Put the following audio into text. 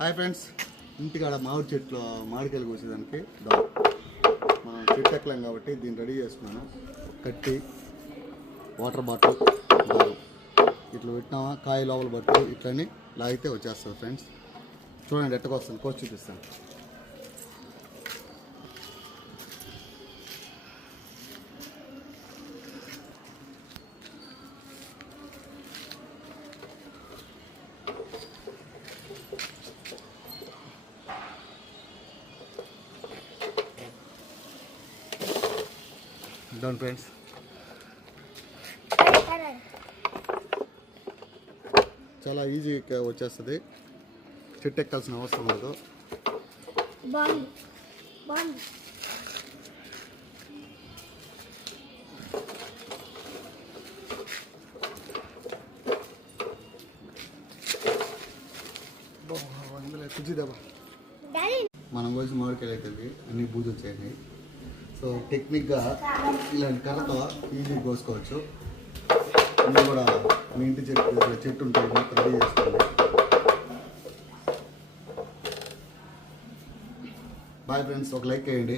Hi friends, ఇంటికాడ మామిడి చెట్లు మామిడికాయలు కోసేదానికి మనం చెట్టు ఎక్కలేం కాబట్టి దీన్ని రెడీ చేసుకున్నాను. కట్టి, వాటర్ బాటిల్, దారం ఇట్లా పెట్టినామా కాయ లోపల పట్టు ఇట్లని లాగితే వచ్చేస్తుంది. ఫ్రెండ్స్ చూడండి ఎట్టకు వస్తుంది, కోసి చూపిస్తాను. డౌన్ ఫ్రెండ్స్, చాలా ఈజీగా వచ్చేస్తుంది. చెట్టు ఎక్కాల్సిన అవసరం లేదు. మనం కోసం మామిడికాయలు అవుతుంది అన్ని బూజు వచ్చాయి. సో టెక్నిక్గా ఇలాంటి కర్రతో ఈజీగా కోసుకోవచ్చు. అన్నీ కూడా మీ ఇంటి చెట్టు ఉంటుంది రెడీ చేసుకోండి. బాయ్ ఫ్రెండ్స్, ఒక లైక్ వేయండి.